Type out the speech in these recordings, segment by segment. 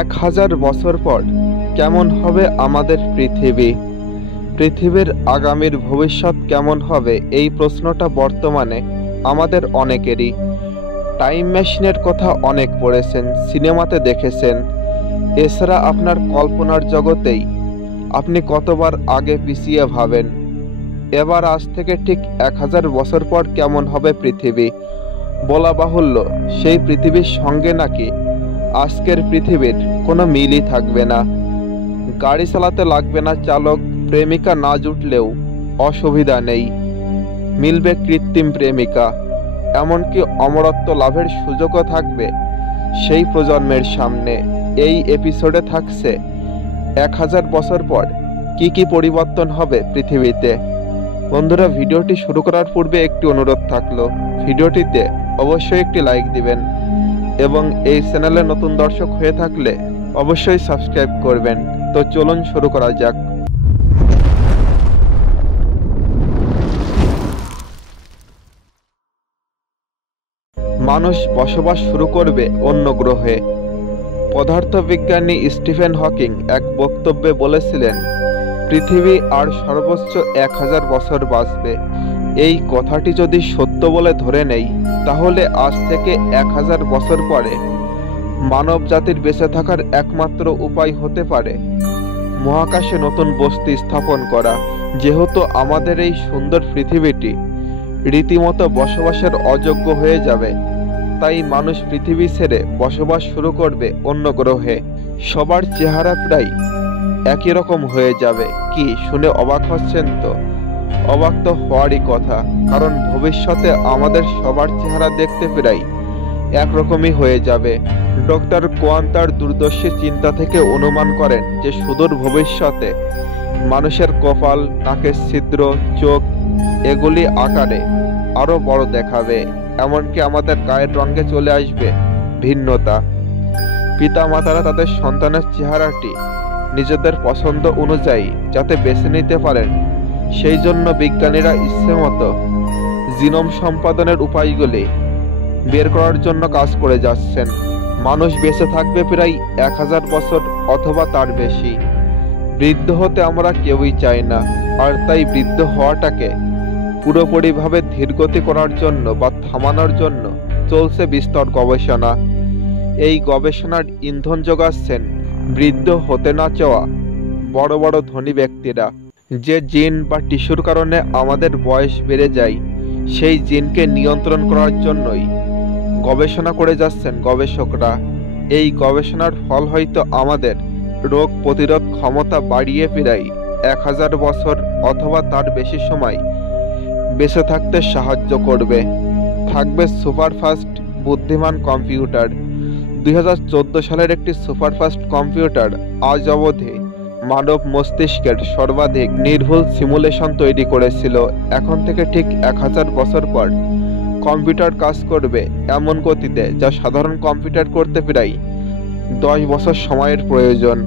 1000 বছর পর কেমন হবে আমাদের পৃথিবী? পৃথিবীর আগামীর ভবিষ্যৎ কেমন হবে, এই প্রশ্নটা বর্তমানে আমাদের অনেকেরই। টাইম মেশিনের কথা অনেক পড়েছেন, সিনেমাতে দেখেছেন। এছাড়া আপনার কল্পনার জগতেই আপনি কতবার আগে পিছিয়ে ভাবেন। এবার আজ থেকে ঠিক 1000 বছর পর কেমন হবে পৃথিবী? বলা বাহুল্য, সেই পৃথিবীর সঙ্গে নাকি আজকের পৃথিবীর কোনো মিলই থাকবে না। গাড়ি চালাতে লাগবে না চালক, প্রেমিকা না জুটলেও অসুবিধা নেই, মিলবে কৃত্রিম প্রেমিকা। এমনকি অমরত্ব লাভের সুযোগও থাকবে সেই প্রজন্মের সামনে। এই এপিসোডে থাকছে 1000 বছর পর কি কি পরিবর্তন হবে পৃথিবীতে। বন্ধুরা, ভিডিওটি শুরু করার পূর্বে একটি অনুরোধ থাকলো, ভিডিওটিতে অবশ্যই একটি লাইক দিবেন এবং এই চ্যানেলে নতুন দর্শক হয়ে থাকলে অবশ্যই সাবস্ক্রাইব করবেন। তো চলুন শুরু করা যাক। মানুষ বসবাস শুরু করবে অন্য গ্রহে। পদার্থবিজ্ঞানী স্টিফেন হকিং এক বক্তব্যে বলেছিলেন, পৃথিবী আর সর্বোচ্চ 1000 বছর বাঁচবে। এই কথাটি যদি সত্য বলে ধরে নেই, তাহলে আজ থেকে 1000 বছর পরে মানব জাতির বেঁচে থাকার একমাত্র উপায় হতে পারে মহাকাশে নতুন বসতি স্থাপন করা। যেহেতু আমাদের এই সুন্দর পৃথিবীটি রীতিমতো বসবাসের অযোগ্য হয়ে যাবে, তাই মানুষ পৃথিবী ছেড়ে বসবাস শুরু করবে অন্য গ্রহে। সবার চেহারা প্রায় একই রকম হয়ে যাবে। কি শুনে অবাক হচ্ছেন? তো অবাক তো হওয়ারই কথা, কারণ ভবিষ্যতে আমাদের সবার চেহারা দেখতে প্রায় একরকমই হয়ে যাবে। ডক্টর কোয়ান তার দূরদর্শী চিন্তা থেকে অনুমান করেন যে সুদূর ভবিষ্যতে মানুষের কপাল, নাকের ছিদ্র, চোখ এগুলি আকারে আরো বড় দেখাবে। এমনকি আমাদের গায়ের রঙে চলে আসবে ভিন্নতা। পিতামাতারা তাদের সন্তানের চেহারাটি নিজেদের পছন্দ অনুযায়ী যাতে বেছে নিতে পারেন, সেই জন্য বিজ্ঞানীরা ইচ্ছে মতো জিনোম সম্পাদনের উপায়গুলি বের করার জন্য কাজ করে যাচ্ছেন। মানুষ বেঁচে থাকবে প্রায় 1000 বছর অথবা তার বেশি। বৃদ্ধ হতে আমরা কেউই চাই না, আর তাই বৃদ্ধ হওয়াটাকে পুরোপুরিভাবে ধীরগতি করার জন্য বা থামানোর জন্য চলছে বিস্তর গবেষণা। এই গবেষণার ইন্ধন যোগাচ্ছেন বৃদ্ধ হতে না চাওয়া বড় বড় ধনী ব্যক্তিরা। যে জিন বা টিস্যুর কারণে আমাদের বয়স বেড়ে যায়, সেই জিনকে নিয়ন্ত্রণ করার জন্যই গবেষণা করে যাচ্ছেন গবেষকরা। এই গবেষণার ফল হয়তো আমাদের রোগ প্রতিরোধ ক্ষমতা বাড়িয়ে প্রায় 1000 বছর অথবা তার বেশি সময় বেঁচে থাকতে সাহায্য করবে। থাকবে সুপারফাস্ট বুদ্ধিমান কম্পিউটার। 2014 সালের একটি সুপারফাস্ট কম্পিউটার আজ অবধি মানব মস্তিষ্কের সর্বাধিক নির্ভুল সিমুলেশন তৈরি করেছিল। এখন থেকে ঠিক 1000 বছর পর কম্পিউটার কাজ করবে এমন গতিতে যা সাধারণ কম্পিউটার করতে প্রায় 10 বছর সময়ের প্রয়োজন।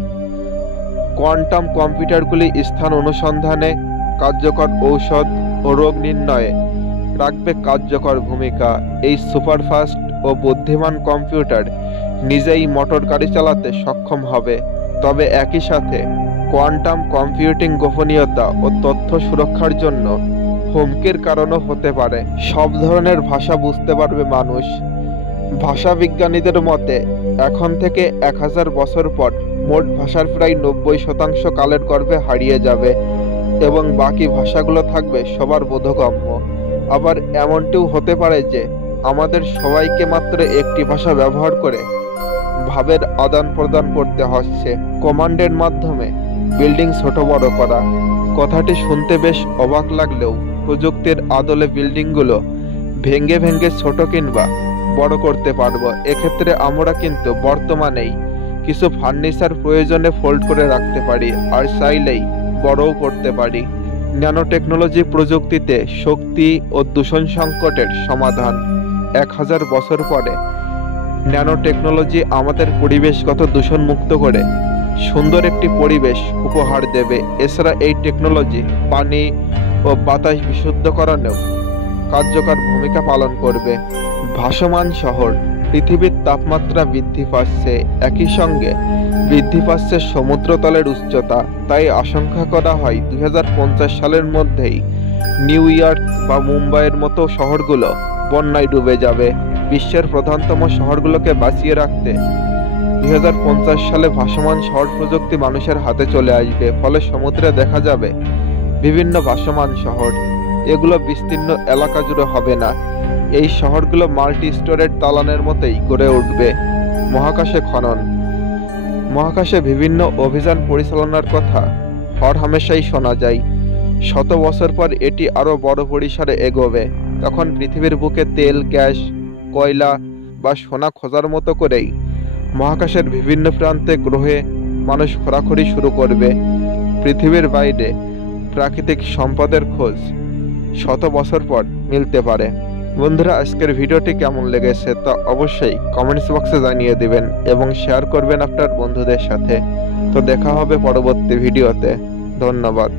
কোয়ান্টাম কম্পিউটারগুলি স্থান অনুসন্ধানে, কার্যকর ঔষধ ও রোগ নির্ণয়ে রাখবে কার্যকর ভূমিকা। এই সুপারফাস্ট ও বুদ্ধিমান কম্পিউটার নিজেই মোটর গাড়ি চালাতে সক্ষম হবে। তবে একই সাথে কোয়ান্টাম কম্পিউটিং গোপনীয়তা ও তথ্য সুরক্ষার জন্য হুমকির কারণও হতে পারে। সব ধরনের ভাষা বুঝতে পারবে মানুষ। ভাষা বিজ্ঞানীদের মতে এখন থেকে 1000 বছর পর মোট ভাষার প্রায় 90% কালের গর্ভে হারিয়ে যাবে এবং বাকি ভাষাগুলো থাকবে সবার বোধগম্য। আবার এমনটিও হতে পারে যে আমাদের সবাইকে মাত্র একটি ভাষা ব্যবহার করে ভাবের আদান প্রদান করতে হচ্ছে। কমান্ডের মাধ্যমে বিল্ডিং ছোট বড় করা। কথাটি শুনতে বেশ অবাক লাগলেও প্রযুক্তির আদলে বিল্ডিংগুলো ভেঙে ভেঙে ছোট কিংবা বড় করতে পারবো। এক্ষেত্রে আমরা কিন্তু বর্তমানেই কিছু ফার্নিচার প্রয়োজনে ফোল্ড করে রাখতে পারি, আর চাইলেই বড়ও করতে পারি। ন্যানো টেকনোলজি প্রযুক্তিতে শক্তি ও দূষণ সংকটের সমাধান। 1000 বছর পরে ন্যানো টেকনোলজি আমাদের পরিবেশগত দূষণ মুক্ত করে সুন্দর একটি পরিবেশ উপহার দেবে। এছাড়া এই টেকনোলজি পানি ও বাতাস বিশুদ্ধকরণেও কার্যকর ভূমিকা পালন করবে। ভাসমান শহর। পৃথিবীর তাপমাত্রা বৃদ্ধি পাচ্ছে, একই সঙ্গে বৃদ্ধি পাচ্ছে সমুদ্রতলের উচ্চতা। তাই আশঙ্কা করা হয় 2050 সালের মধ্যেই নিউ ইয়র্ক বা মুম্বাইয়ের মতো শহরগুলো বন্যায় ডুবে যাবে। বিশ্বের প্রধানতম শহরগুলোকে বাঁচিয়ে রাখতে 2050 সালে ভাসমান শহর প্রযুক্তি মানুষের হাতে চলে আসবে। ফলে সমুদ্রে দেখা যাবে বিভিন্ন ভাসমান শহর। এগুলো বিস্তীর্ণ এলাকা জুড়ে হবে না। এই শহরগুলো মাল্টি স্টোরেড দালানের মতোই গড়ে উঠবে। মহাকাশে খনন। মহাকাশে বিভিন্ন অভিযান পরিচালনার কথা হরহামেশাই শোনা যায়। শত বছর পর এটি আরও বড় পরিসরে এগোবে। তখন পৃথিবীর বুকে তেল, গ্যাস, কয়লা বা সোনা খোঁজার মতো করেই মহাকাশের বিভিন্ন প্রান্তে গ্রহে মানুষ ঘোরাঘুরি শুরু করবে। পৃথিবীর বাইরে প্রাকৃতিক সম্পদের খোঁজ শত বছর পর মিলতে পারে। বন্ধুরা, আজকের ভিডিওটি কেমন লেগেছে তা অবশ্যই কমেন্টস বক্সে জানিয়ে দিবেন এবং শেয়ার করবেন আপনার বন্ধুদের সাথে। তো দেখা হবে পরবর্তী ভিডিওতে। ধন্যবাদ।